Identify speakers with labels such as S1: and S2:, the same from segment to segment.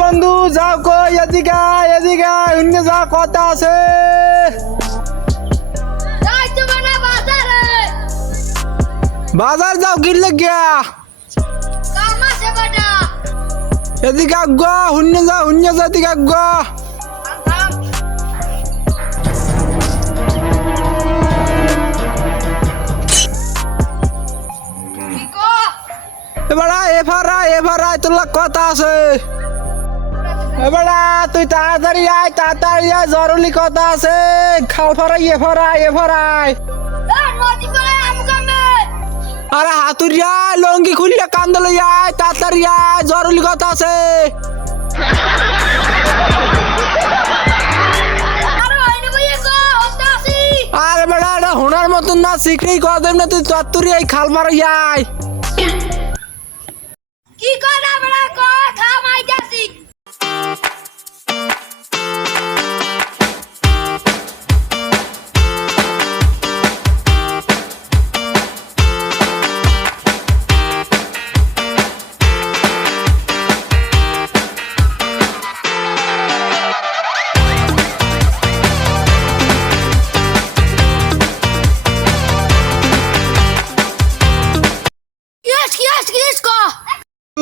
S1: বন্ধু যাও কই এদিকে এদিকে অন্য যা কথা আছে।
S2: বাজারে।
S1: যাও কিনলে গিয়া এদিকে আগুয়া শূন্য যা শূন্য যা এদিকে আগুয়া এবারা এফারা এফারা তোর কথা আছে। এবারা তুই তাড়াতাড়ি আয় তাড়াতাড়ি আয়, জরুরি কথা আছে। খাল ফারাই
S2: এ পাড়ে আম কামে
S1: আরে হাতুরিয়া লঙ্গি খুলিয়া কান্দলে আয়, তাড়াতাড়ি আয়, জরুরি কথা আছে।
S2: আরে
S1: বেড়া এটা হোনার মতন না শিখলেই কথা না তুই তাড়াতাড়ি আয় খাল মারাই আয়।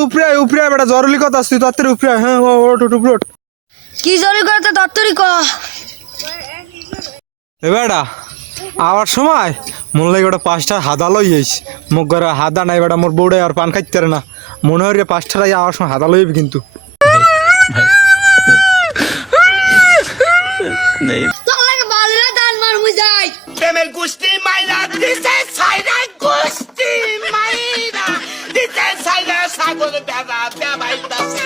S1: উপরে উপরে বেটা জরুরি কথা তুই তাড়াতাড়ি উপরে হ্যাঁ ও, ওঠ ওঠ উপরে
S2: কি জরি করতে দত্তরি কো।
S1: এ বেটা আবার সময়? মনে লাগে ওটা পাঁচটা হাদা লই যাইস মোক ঘরে হাদা নাই বেটা মোর বউড়ে আর পান খাইতে পারে না। মনে হয় রে পাঁচটা রাই আবার সময় হাদা লইবি কিন্তু।
S2: তোর লাগে বাজরা দান মার মুই যাই।
S3: প্রেমের গোষ্ঠী মাইরা দিতে água não tava até mais da tá